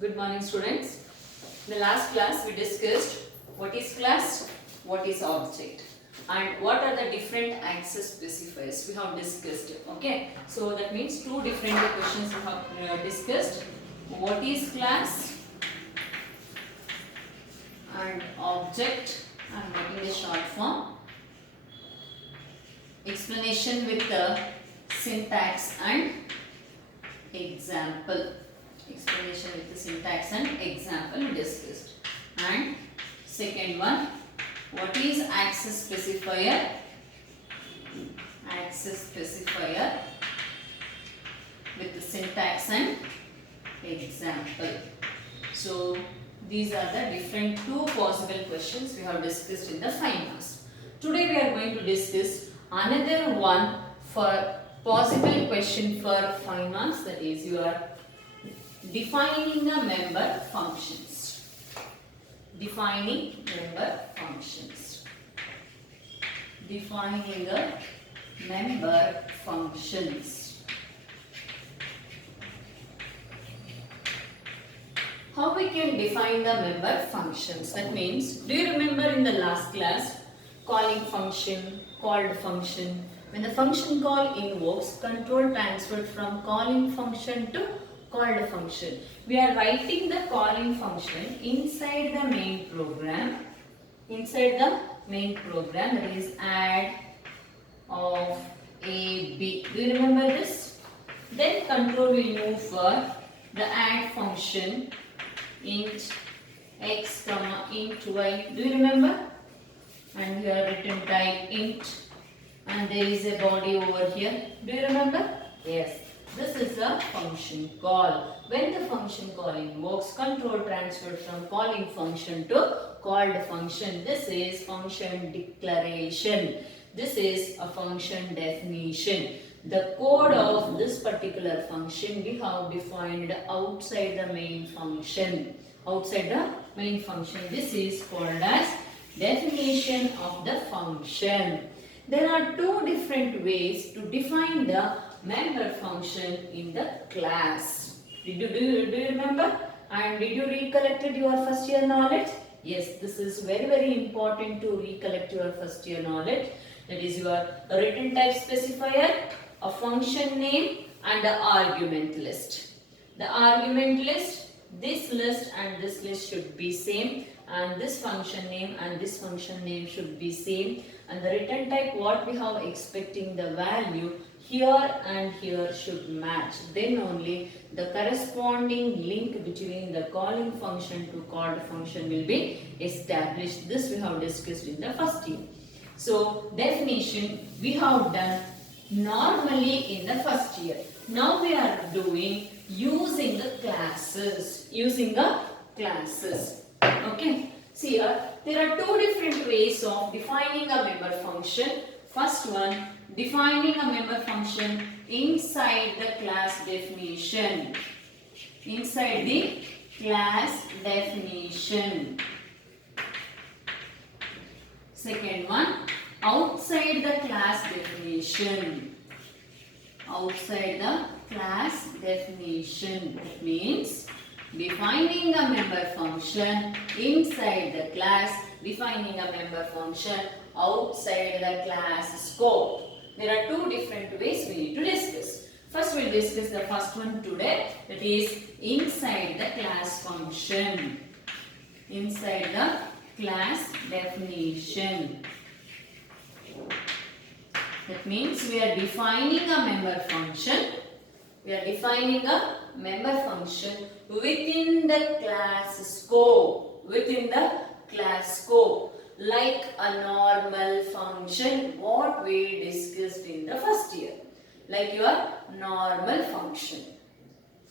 Good morning, students. In the last class we discussed what is class, what is object, and what are the different access specifiers we have discussed. Okay, so that means two different questions we have discussed. What is class and object? I am writing a short form. Explanation with the syntax and example. Explanation with the syntax and example we discussed. And second one, what is access specifier? Access specifier with the syntax and example. So these are the different two possible questions we have discussed in the 5 marks. Today we are going to discuss another one for possible question for 5 marks, that is you are defining the member functions. Defining member functions. Defining the member functions. How we can define the member functions? That means, do you remember in the last class, calling function, called function? When the function call invokes, control transferred from calling function to called function. We are writing the calling function inside the main program. Inside the main program, that is add of a b. Do you remember this? Then control will move for the add function int x comma int y. Do you remember? And here return type int, and there is a body over here. Do you remember? Yes. This is a function call. When the function call invokes, control transferred from calling function to called function. This is function declaration. This is a function definition. The code of this particular function we have defined outside the main function. Outside the main function. This is called as definition of the function. There are two different ways to define the member function in the class. Do you remember? And did you recollect your first year knowledge? Yes, this is very important to recollect your first year knowledge. That is your return type specifier, a function name, and the argument list. The argument list, this list and this list should be same, and this function name and this function name should be same, and the return type what we have expecting the value here and here should match. Then only the corresponding link between the calling function to called function will be established. This we have discussed in the first year. So definition we have done normally in the first year. Now we are doing using the classes. Using the classes. Okay. See here, there are two different ways of defining a member function. First one, defining a member function inside the class definition. Inside the class definition. Second one, outside the class definition. Outside the class definition. That means defining a member function inside the class, defining a member function outside the class scope. There are two different ways we need to discuss. First we will discuss the first one today, that is inside the class function. Inside the class definition. That means we are defining a member function. We are defining a member function within the class scope. Within the class scope. Like a normal function what we discussed in the first year. Like your normal function.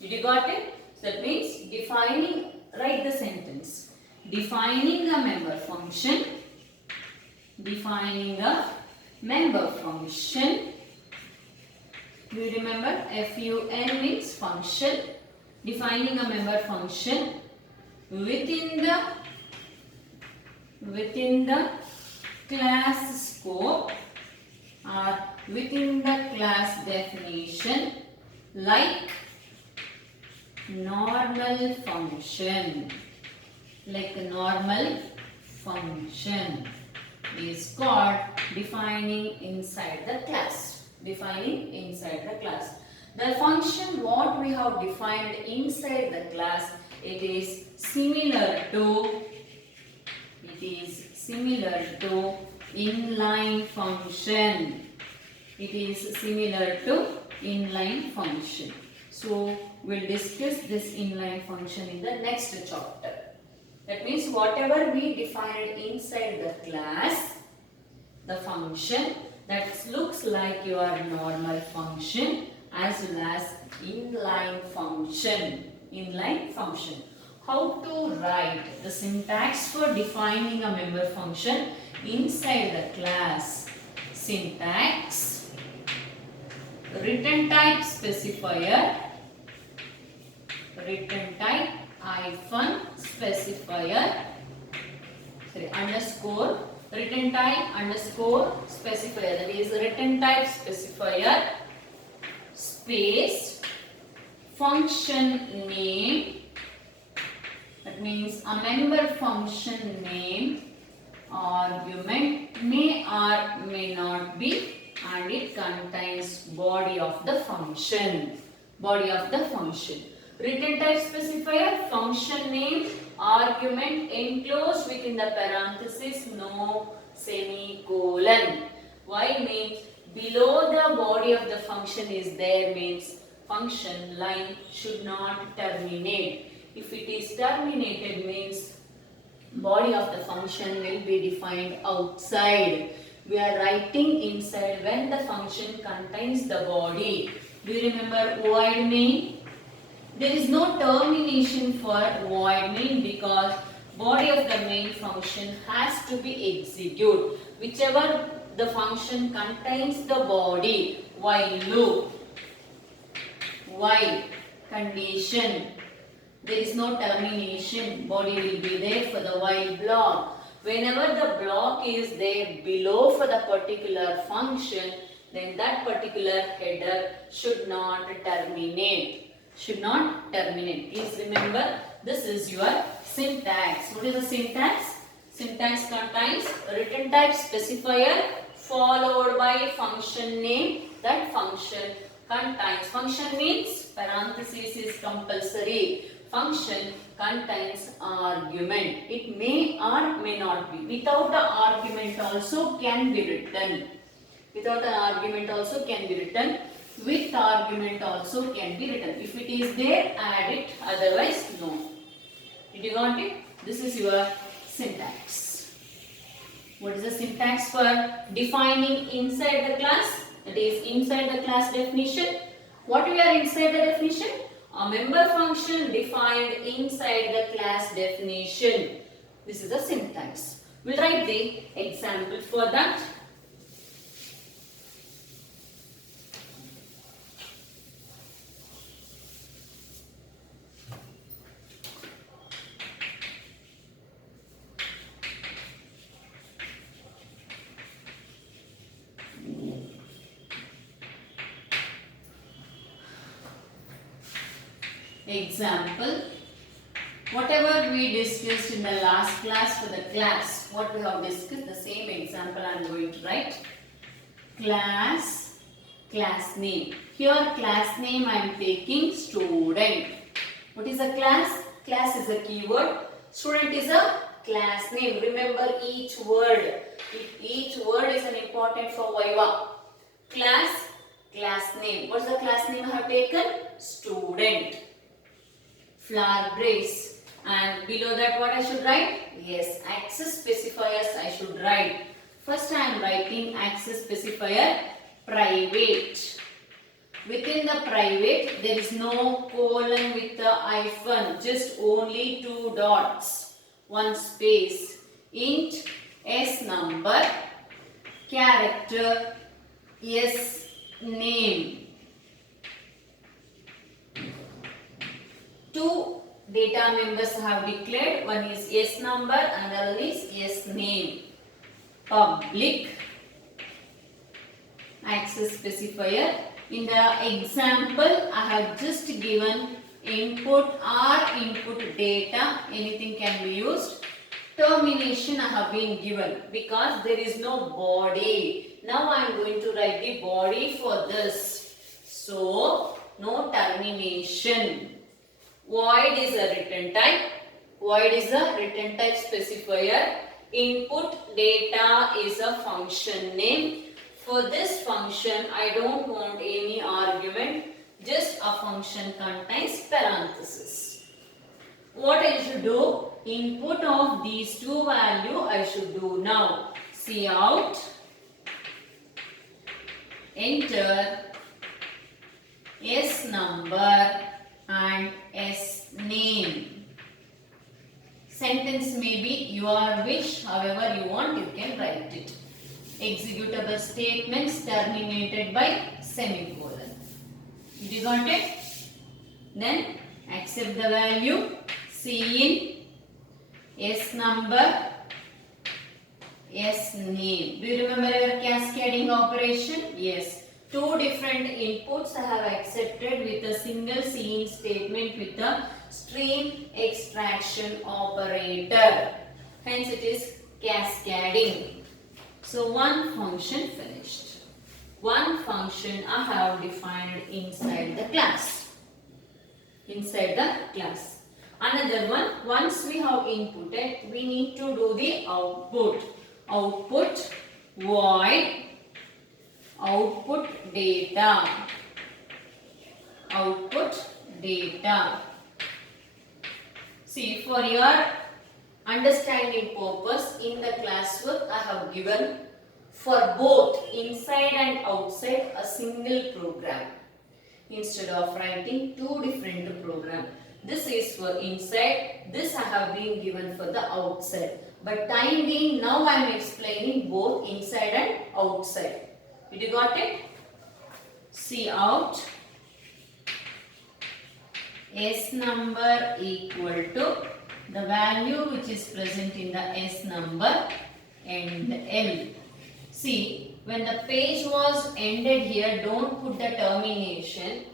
Did you got it? So that means defining, write the sentence. Defining a member function. Defining a member function. Do you remember? FUN means function. Defining a member function within the class scope or within the class definition, like normal function, like normal function is called defining inside the class. Defining inside the class. The function what we have defined inside the class, it is similar to inline function. It is similar to inline function. So we'll discuss this inline function in the next chapter. That means whatever we defined inside the class, the function that looks like your normal function as well as inline function. Inline function. How to write the syntax for defining a member function inside the class? Syntax, return type specifier, return type hyphen specifier, underscore, return type underscore specifier, that is return type specifier, space, function name, that means a member function name, argument may or may not be, and it contains body of the function. Body of the function. Return type specifier, function name, argument enclosed within the parenthesis, no semicolon. Why means below the body of the function is there, means function line should not terminate. If it is terminated means body of the function will be defined outside. We are writing inside when the function contains the body. Do you remember void main? There is no termination for void main because body of the main function has to be executed. Whichever the function contains the body, while loop, while condition, there is no termination, body will be there for the while block. Whenever the block is there below for the particular function, then that particular header should not terminate. Should not terminate. Please remember, this is your syntax. What is the syntax? Syntax contains return type specifier followed by function name. That function contains, function means parenthesis is compulsory. Function contains argument. It may or may not be. Without the argument also can be written. Without an argument also can be written. With argument also can be written. If it is there, add it. Otherwise, no. Did you got it? This is your syntax. What is the syntax for defining inside the class? That is inside the class definition. What we are inside the definition? A member function defined inside the class definition. This is the syntax. We'll write the example for that. Example, whatever we discussed in the last class for the class, what we have discussed, the same example I am going to write. Class, class name. Here class name I am taking student. What is a class? Class is a keyword. Student is a class name. Remember each word. Each word is an important for Viva. Class, class name. What is the class name I have taken? Student. Flower brace, and below that what I should write? Yes, access specifiers I should write. First I am writing access specifier private. Within the private there is no colon with the hyphen, just only two dots, one space. Int s number, character s name. Two data members have declared. One is yes number, another one is yes name. Public access specifier. In the example, I have just given Input or input data, anything can be used. Termination I have been given because there is no body. Now I am going to write the body for this. So, no termination. Void is a return type. Void is a return type specifier. Input data is a function name. For this function, I don't want any argument. Just a function contains parenthesis. What I should do? Input of these two values I should do now. Cout, enter S number and S name. Sentence may be your wish, however you want, you can write it. Executable statements terminated by semicolon. Did you got it? Then accept the value, cin, S number, S name. Do you remember your cascading operation? Yes. Two different inputs I have accepted with a single cin statement with a stream extraction operator. Hence it is cascading. So one function finished. One function I have defined inside the class. Inside the class. Another one, once we have inputted, we need to do the output. Output void output data. Output data. See, for your understanding purpose, in the classwork I have given for both inside and outside a single program instead of writing two different programs. This is for inside, this I have been given for the outside. But time being, now I am explaining both inside and outside. Did you got it? Cout S number equal to the value which is present in the S number and L. See, when the page was ended here, don't put the termination.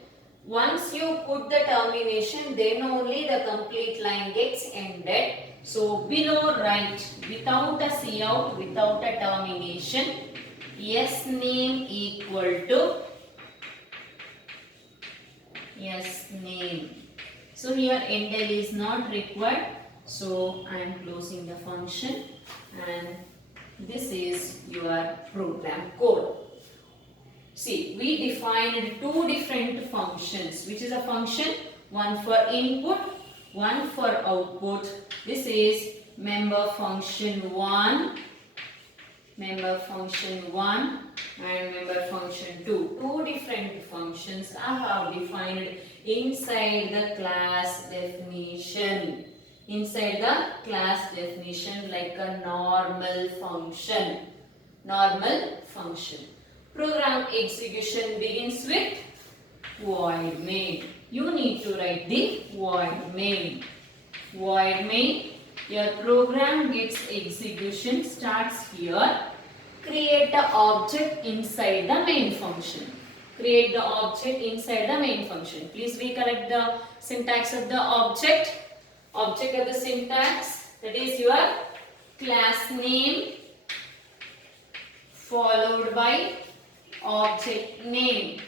Once you put the termination, then only the complete line gets ended. So, below write without a cout, without a termination, S name equal to S name. So, here endl is not required. So, I am closing the function and this is your program code. See, we defined two different functions, which is a function, one for input, one for output. This is member function 1, member function 1 and member function 2. Two different functions I have defined inside the class definition. Inside the class definition like a normal function. Normal function. Program execution begins with void main. You need to write the void main. Void main. Your program gets execution starts here. Create the object inside the main function. Create the object inside the main function. Please recollect the syntax of the object. Object of the syntax, that is your class name followed by object name.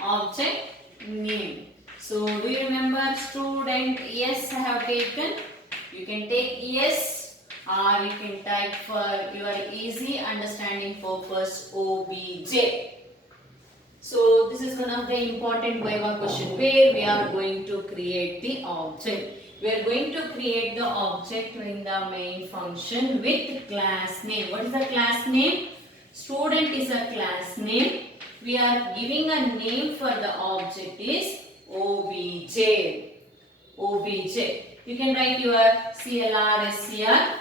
Object name. So, do you remember student? Yes, I have taken. You can take yes or you can type for your easy understanding purpose OBJ. So, this is one of the important Viva question where we are going to create the object. We are going to create the object in the main function with class name. What is the class name? Student is a class name. We are giving a name for the object is OBJ. OBJ. You can write your CLR, SCR.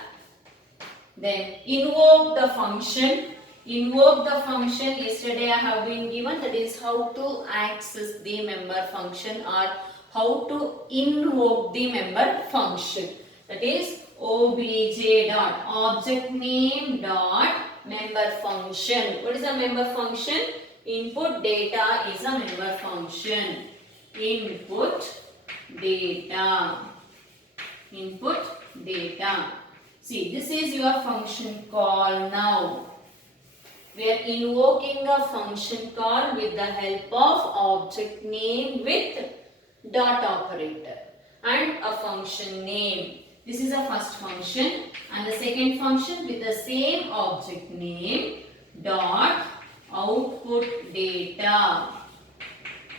Then invoke the function. Invoke the function, yesterday I have been given, that is how to access the member function or how to invoke the member function. That is obj dot object name dot member function. What is a member function? Input data is a member function. Input data. Input data. See, this is your function call now. We are invoking a function call with the help of object name with dot operator and a function name. This is a first function and the second function with the same object name dot output data.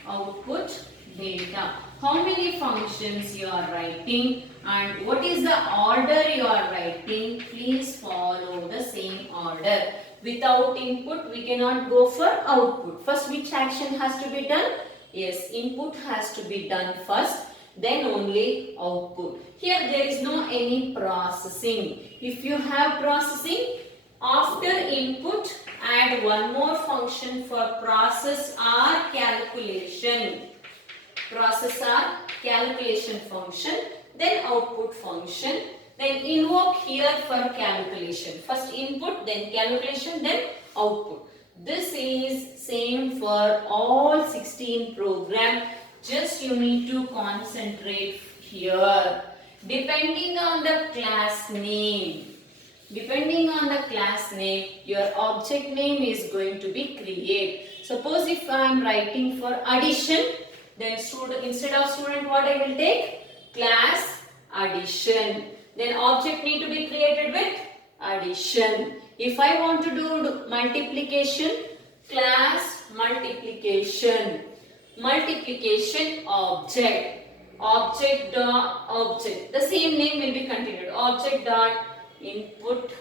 Output data. How many functions you are writing and what is the order you are writing? Please follow the same order. Without input, we cannot go for output. First, which action has to be done? Yes, input has to be done first, then only output. Here, there is no any processing. If you have processing, after input, add one more function for process or calculation. Process or calculation function, then output function. Then invoke here for calculation. First input, then calculation, then output. This is same for all 16 program. Just you need to concentrate here. Depending on the class name. Depending on the class name, your object name is going to be created. Suppose if I am writing for addition, then student, instead of student, what I will take? Class addition. Then object need to be created with addition. If I want to do multiplication, class multiplication. Multiplication object. Object dot object. The same name will be continued. Object dot input.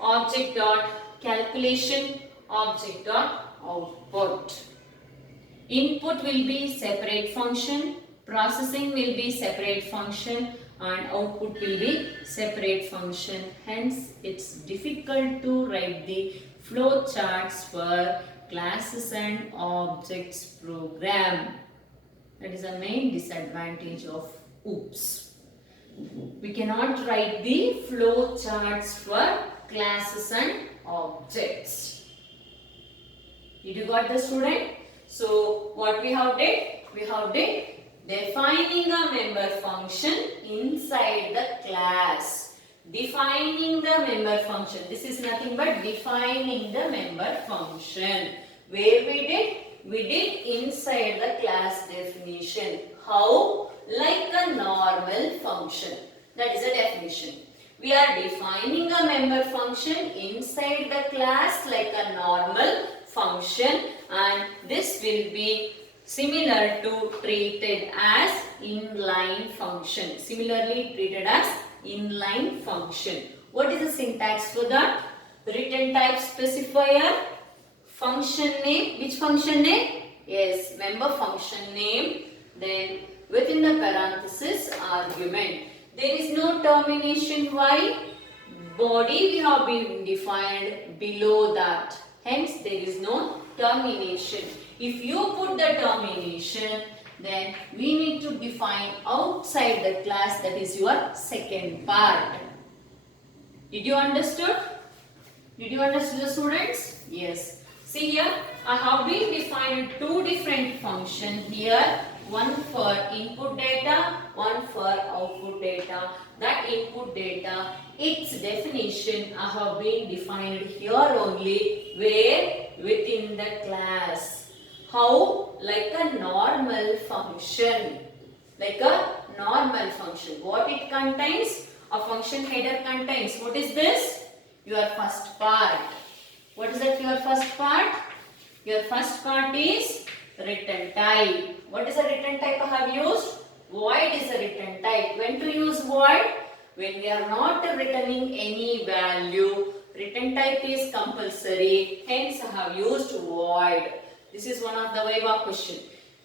Object dot calculation. Object dot output. Input will be separate function. Processing will be separate function. And output will be separate function. Hence, it's difficult to write the flow charts for classes and objects program. That is the main disadvantage of OOPS. We cannot write the flow charts for classes and objects. Did you got the student? So, what we have did? We have did defining a member function inside the class. Defining the member function. This is nothing but defining the member function. Where we did? We did inside the class definition. How? Like a normal function. That is a definition. We are defining a member function inside the class like a normal function, and this will be similar to treated as inline function. Similarly treated as inline function. What is the syntax for that? Return type specifier, function name. Which function name? Yes, member function name. Then within the parenthesis argument. There is no termination. Why? Body we have been defined below that. Hence there is no termination. If you put the termination, then we need to define outside the class, that is your second part. Did you understood? Did you understand the students? Yes. See here, I have been defined two different functions here. One for input data, one for output data. That input data, its definition I have been defined here only. Where? Within the class. How? Like a normal function. Like a normal function. What it contains? A function header contains. What is this? Your first part. What is that your first part? Your first part is return type. What is the return type I have used? Void is the return type. When to use void? When we are not returning any value. Return type is compulsory. Hence I have used void. This is one of the Viva question.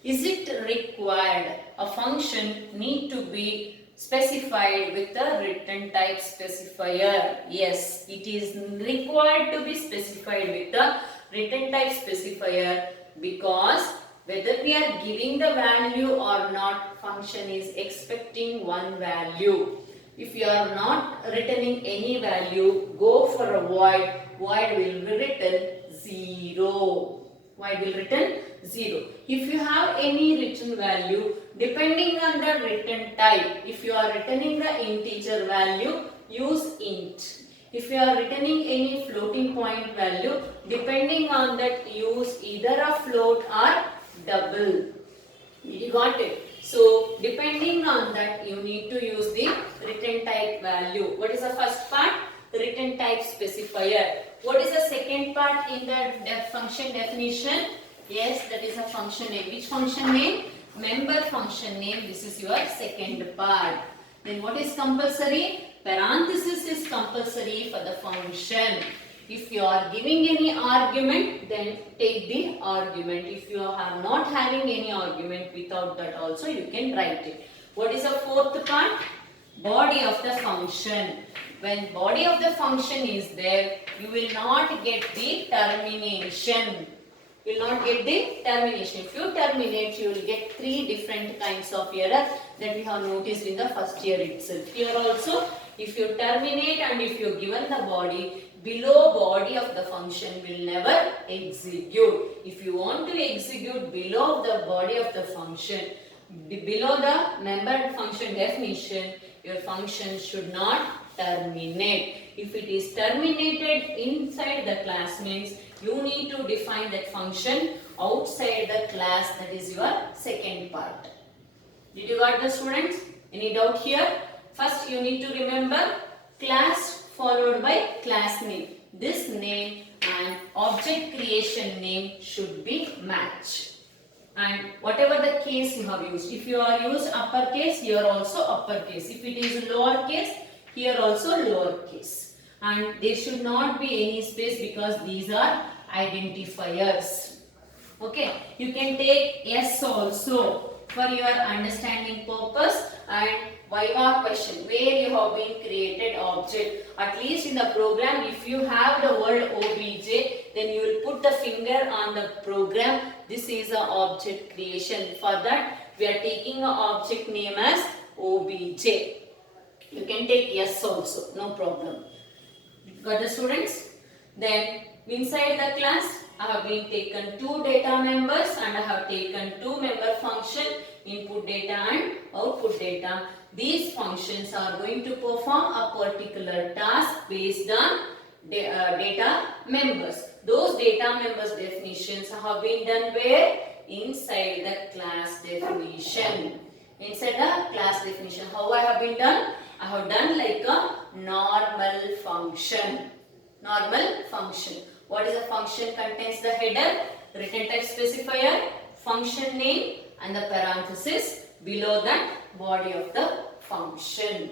Is it required? A function need to be specified with the return type specifier. Yes, it is required to be specified with the return type specifier, because whether we are giving the value or not, function is expecting one value. If you are not returning any value, go for a void. Void will be written 0. Void will return 0. If you have any written value, depending on the written type, if you are returning the integer value, use int. If you are returning any floating point value, depending on that, use either a float or double. You got it? So, depending on that, you need to use the return type value. What is the first part? The return type specifier. What is the second part in the function definition? Yes, that is a function name. Which function name? Member function name. This is your second part. Then what is compulsory? Parenthesis is compulsory for the function. If you are giving any argument, then take the argument. If you are not having any argument, without that also you can write it. What is the fourth part? Body of the function. When body of the function is there, you will not get the termination. You will not get the termination. If you terminate, you will get 3 different kinds of error that we have noticed in the first year itself. Here also, if you terminate and if you given the body, below body of the function will never execute. If you want to execute below the body of the function, below the member function definition, your function should not terminate. If it is terminated inside the class, means you need to define that function outside the class. That is your second part. Did you got the students? Any doubt here? First you need to remember class followed by class name. This name and object creation name should be matched. And whatever the case you have used, if you are used uppercase, here also uppercase. If it is lowercase, here also lowercase. And there should not be any space because these are identifiers. Okay, you can take S also for your understanding purpose and Viva question where you have been created object. At least in the program, if you have the word obj, then you will put the finger on the program. This is a object creation. For that, we are taking an object name as obj. You can take yes also, no problem. Got the students? Then inside the class, I have been taken 2 data members and I have taken 2 member function, input data and output data. These functions are going to perform a particular task based on data members. Those data members definitions have been done where? Inside the class definition. Inside the class definition. How I have been done? I have done like a normal function. Normal function. What is the function? Contains the header, return type specifier, function name and the parenthesis. Below that, body of the function.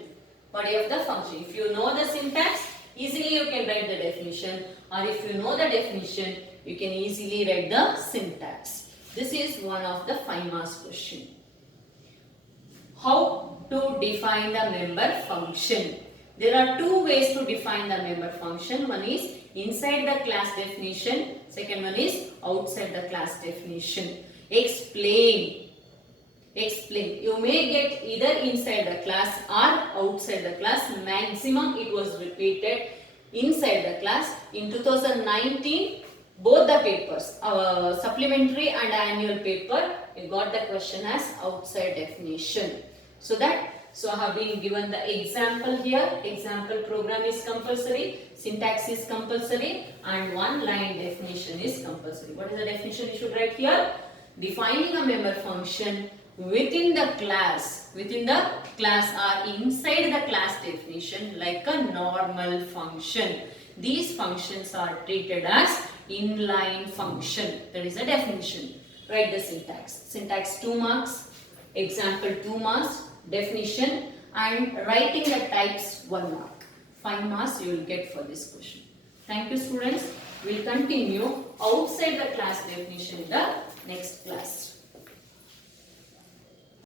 Body of the function. If you know the syntax, easily you can write the definition, or if you know the definition, you can easily write the syntax. This is one of the 5 marks question. How to define the member function? There are 2 ways to define the member function. One is inside the class definition. Second one is outside the class definition. Explain. Explain. You may get either inside the class or outside the class. Maximum it was repeated inside the class. In 2019, both the papers, supplementary and annual paper, you got the question as outside definition. So I have been given the example here. Example program is compulsory, syntax is compulsory, and 1 line definition is compulsory. What is the definition you should write here? Defining a member function within the class or inside the class definition like a normal function. These functions are treated as inline function. That is a definition. Write the syntax. Syntax 2 marks, example 2 marks, definition, and writing the types 1 mark. 5 marks you will get for this question. Thank you students. We will continue outside the class definition in the next class.